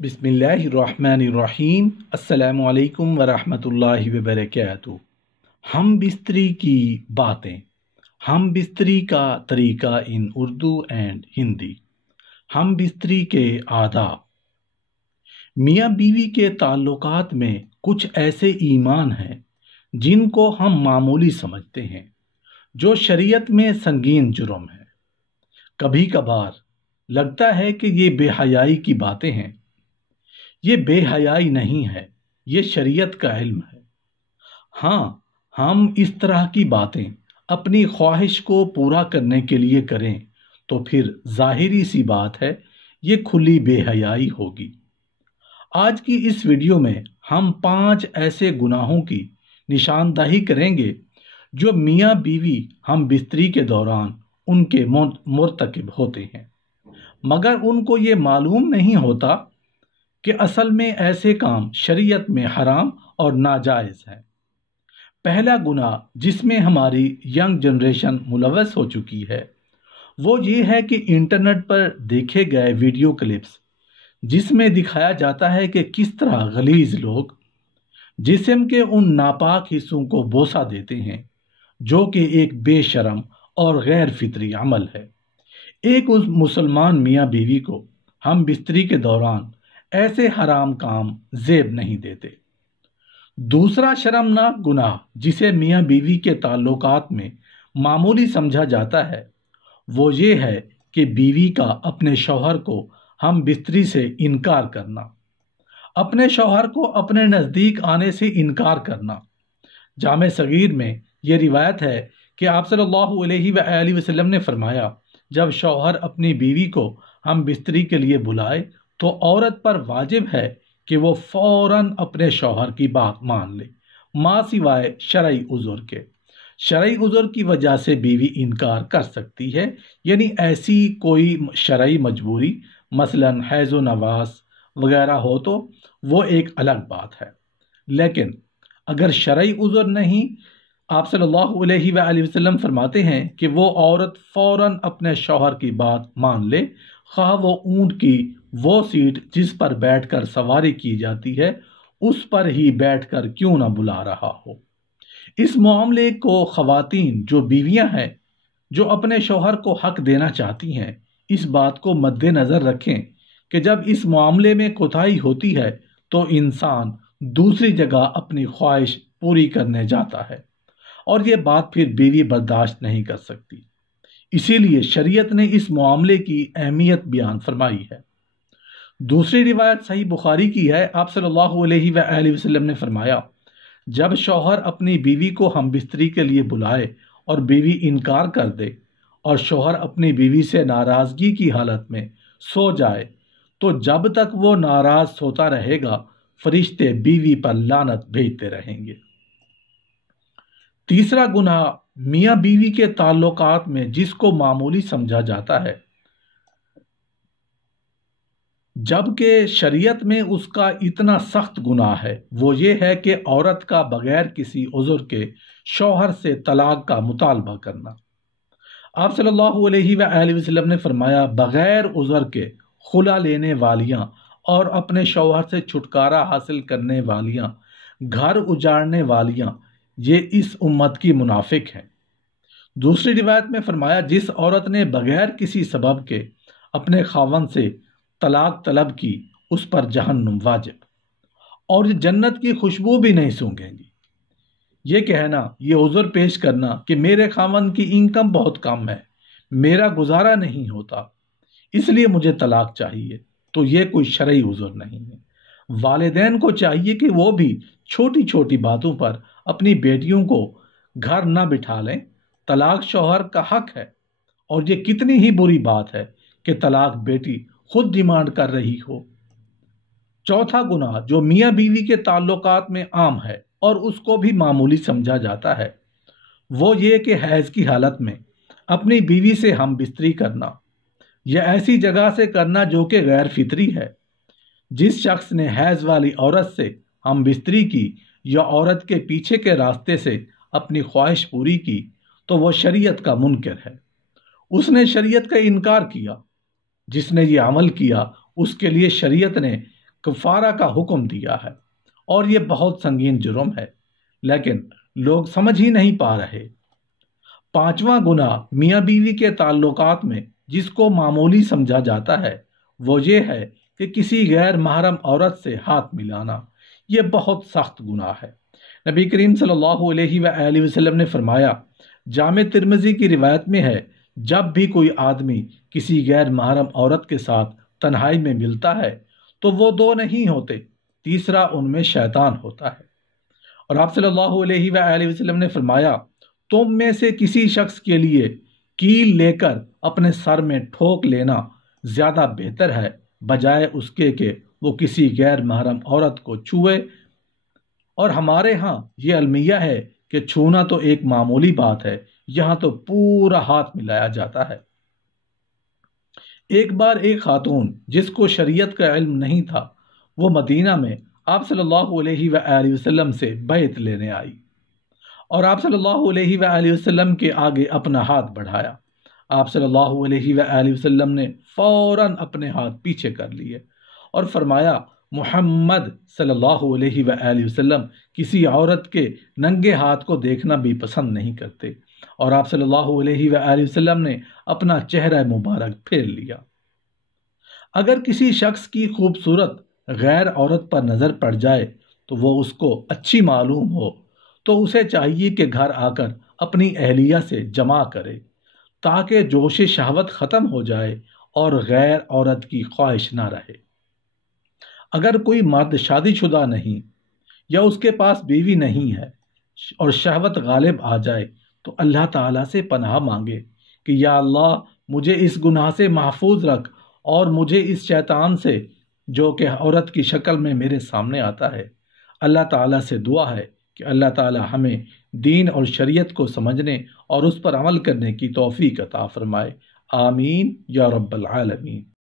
बिस्मिल्लाहिर्रहमानिर्रहीम। अस्सलामु अलैकुम वरहमतुल्लाहि वबरकातुहू। हम बिस्तरी की बातें, हम बिस्तरी का तरीका इन उर्दू एंड हिंदी। हम बिस्तरी के आदाब। मियाँ बीवी के ताल्लुकात में कुछ ऐसे ईमान हैं जिनको हम मामूली समझते हैं, जो शरीयत में संगीन जुर्म है। कभी कभार लगता है कि ये बेहयाई की बातें हैं। ये बेहयाई नहीं है, ये शरीयत का इल्म है। हाँ, हम इस तरह की बातें अपनी ख्वाहिश को पूरा करने के लिए करें तो फिर जाहिरी सी बात है, ये खुली बेहयाई होगी। आज की इस वीडियो में हम 5 ऐसे गुनाहों की निशानदही करेंगे जो मियाँ बीवी हम बिस्तरी के दौरान उनके मुर्तकिब होते हैं, मगर उनको ये मालूम नहीं होता कि असल में ऐसे काम शरीयत में हराम और नाजायज़ हैं। पहला गुनाह जिसमें हमारी यंग जनरेशन मुलव्वस हो चुकी है, वो ये है कि इंटरनेट पर देखे गए वीडियो क्लिप्स जिसमें दिखाया जाता है कि किस तरह गलीज लोग जिस्म के उन नापाक हिस्सों को बोसा देते हैं, जो कि एक बेशरम और गैर फितरी अमल है। एक उस मुसलमान मियाँ बीवी को हम बिस्तरी के दौरान ऐसे हराम काम जेब नहीं देते। दूसरा शर्मनाक गुनाह जिसे मियाँ बीवी के ताल्लुकात में मामूली समझा जाता है, वो ये है कि बीवी का अपने शौहर को हम बिस्तरी से इनकार करना, अपने शौहर को अपने नज़दीक आने से इनकार करना। जामे सगीर में ये रिवायत है कि आप सल्लल्लाहु अलैहि वसल्लम ने फरमाया, जब शौहर अपनी बीवी को हम बिस्तरी के लिए बुलाए तो औरत पर वाजिब है कि वो फौरन अपने शौहर की बात मान ले, माँ सिवाय शरई उज़ुर के। शरई उज़ुर की वजह से बीवी इनकार कर सकती है, यानी ऐसी कोई शरई मजबूरी मसलन हैज़ व नवास वगैरह हो तो वो एक अलग बात है। लेकिन अगर शरई उज़ुर नहीं, आप सल्लल्लाहु अलैहि वसल्लम फरमाते हैं कि वो औरत फौरन अपने शौहर की बात मान ले, खा वो ऊँट की वो सीट जिस पर बैठकर सवारी की जाती है उस पर ही बैठकर क्यों ना बुला रहा हो। इस मामले को ख़वातीन जो बीवियां हैं, जो अपने शौहर को हक देना चाहती हैं, इस बात को मद्देनज़र रखें कि जब इस मामले में कोताही होती है तो इंसान दूसरी जगह अपनी ख्वाहिश पूरी करने जाता है और ये बात फिर बीवी बर्दाश्त नहीं कर सकती। इसीलिए शरीयत ने इस मामले की अहमियत बयान फरमाई है। दूसरी रिवायत सही बुखारी की है। आप सल्लल्लाहु अलैहि वसल्लम ने फरमाया, जब शौहर अपनी बीवी को हम बिस्तरी के लिए बुलाए और बीवी इनकार कर दे और शौहर अपनी बीवी से नाराज़गी की हालत में सो जाए तो जब तक वो नाराज़ सोता रहेगा, फरिश्ते बीवी पर लानत भेजते रहेंगे। तीसरा गुनाह मियाँ बीवी के ताल्लुकात में जिसको मामूली समझा जाता है, जबकि शरीयत में उसका इतना सख्त गुनाह है, वो ये है कि औरत का बगैर किसी उज़ुर के शौहर से तलाक का मुतालबा करना। आप सल्लल्लाहु अलैहि वसल्लम ने फरमाया, बगैर उज़ुर के खुला लेने वालियां और अपने शौहर से छुटकारा हासिल करने वालियां, घर उजाड़ने वालियां, ये इस उम्मत की मुनाफिक हैं। दूसरी रिवायत में फरमाया, जिस औरत ने बगैर किसी सबब के अपने खावंद से तलाक तलब की, उस पर जहन्नुम वाजिब और ये जन्नत की खुशबू भी नहीं सूंघेंगी। ये कहना, ये उज़र पेश करना कि मेरे खावंद की इनकम बहुत कम है, मेरा गुजारा नहीं होता, इसलिए मुझे तलाक चाहिए, तो ये कोई शरई उज़र नहीं है। वालिदैन को चाहिए कि वो भी छोटी छोटी बातों पर अपनी बेटियों को घर ना बिठा लें। तलाक शौहर का हक है और ये कितनी ही बुरी बात है कि तलाक बेटी खुद डिमांड कर रही हो। चौथा गुनाह जो मियाँ बीवी के ताल्लुकात में आम है और उसको भी मामूली समझा जाता है, वो ये कि हैज़ की हालत में अपनी बीवी से हम बिस्तरी करना या ऐसी जगह से करना जो कि गैर फितरी है। जिस शख्स ने हैज़ वाली औरत से हम बिस्तरी की या औरत के पीछे के रास्ते से अपनी ख्वाहिश पूरी की तो वो शरीयत का मुनकर है, उसने शरीयत का इनकार किया। जिसने ये अमल किया उसके लिए शरीयत ने کفارہ کا حکم دیا ہے، اور یہ بہت سنگین جرم ہے، لیکن لوگ سمجھ ہی نہیں پا رہے۔ پانچواں گناہ میاں بیوی کے تعلقات میں جس کو معمولی سمجھا جاتا ہے وہ یہ ہے کہ کسی غیر محرم عورت سے ہاتھ ملانا۔ یہ بہت سخت گناہ ہے۔ نبی کریم صلی اللہ علیہ وآلہ وسلم نے فرمایا، جامع ترمذی کی روایت میں ہے، جب بھی کوئی آدمی کسی غیر محرم عورت کے ساتھ تنہائی میں ملتا ہے تو وہ دو نہیں ہوتے، تیسرا ان میں شیطان ہوتا ہے۔ اور آپ صلی اللہ علیہ وآلہ وسلم نے فرمایا، تم میں سے کسی شخص کے لیے کیل لے کر اپنے سر میں ٹھوک لینا زیادہ بہتر ہے بجائے اس کے کہ وہ کسی غیر محرم عورت کو چھوئے۔ اور ہمارے ہاں یہ المیہ ہے کہ چھونا تو ایک معمولی بات ہے، یہاں تو پورا ہاتھ ملایا جاتا ہے۔ ایک بار ایک خاتون جس کو شریعت کا علم نہیں تھا، وہ مدینہ میں آپ صلی اللہ علیہ وآلہ وسلم سے بیعت لینے آئی، اور آپ صلی اللہ علیہ وآلہ وسلم کے آگے اپنا ہاتھ بڑھایا۔ آپ صلی اللہ علیہ وآلہ وسلم نے فوراً اپنے ہاتھ پیچھے کر لیے اور فرمایا، محمد صلی اللہ علیہ وآلہ وسلم کسی عورت کے ننگے ہاتھ کو دیکھنا بھی پسند نہیں کرتے، اور آپ صلی اللہ علیہ وآلہ وسلم نے اپنا چہرہ مبارک پھیر لیا۔ اگر کسی شخص کی خوبصورت غیر عورت پر نظر پڑ جائے تو وہ اس کو اچھی معلوم ہو تو اسے چاہیے کہ گھر آ کر اپنی اہلیہ سے جمع کرے تاکہ جوش شہوت ختم ہو جائے اور غیر عورت کی خواہش نہ رہے۔ اگر کوئی مرد شادی شدہ نہیں یا اس کے پاس بیوی نہیں ہے اور شہوت غالب آ جائے تو اللہ تعالیٰ سے پناہ مانگے کہ یا اللہ مجھے اس گناہ سے محفوظ رکھ اور مجھے اس شیطان سے جو کہ عورت کی شکل میں میرے سامنے آتا ہے۔ اللہ تعالیٰ سے دعا ہے کہ اللہ تعالیٰ ہمیں دین اور شریعت کو سمجھنے اور اس پر عمل کرنے کی توفیق عطا فرمائے۔ آمین یا رب العالمین۔